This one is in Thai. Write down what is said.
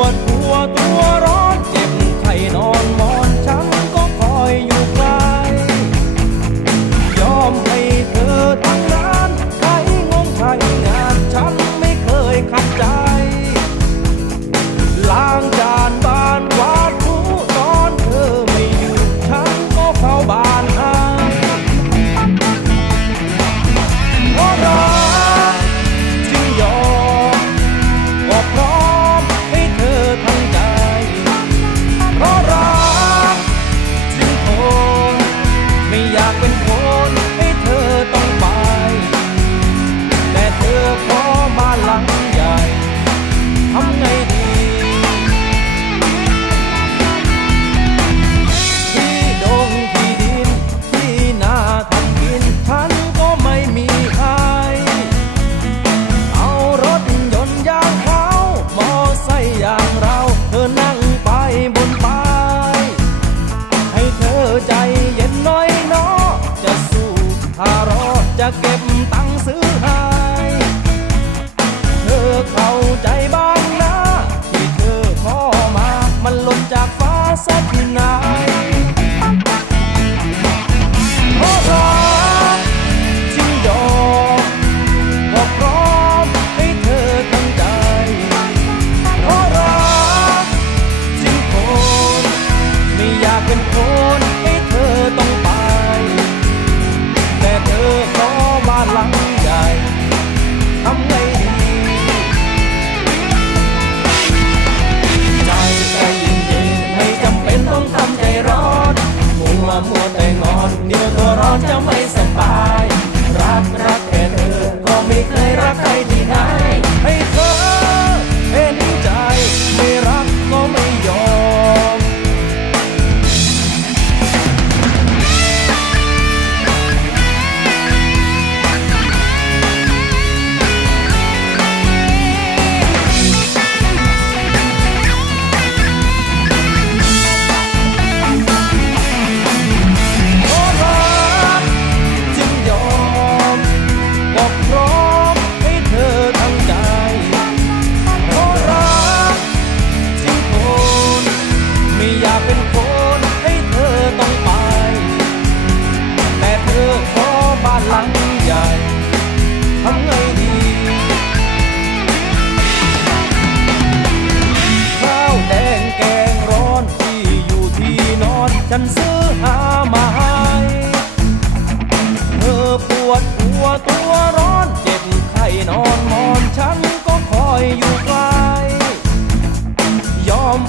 วดหัวตัวร้อนเจ็บไข่นอน เก็บตังค์ซื้อหาย เธอเข้าใจบ้างนะ ที่เธอขอมา มันหล่นจากฟ้าสักที่ไหนเพรา จะไม่สบาย รักนะ ฉันซื้อหามาให้เธอปวดหัวตัวร้อนเจ็บไข้นอนมอนฉันก็คอยอยู่ไกลยอม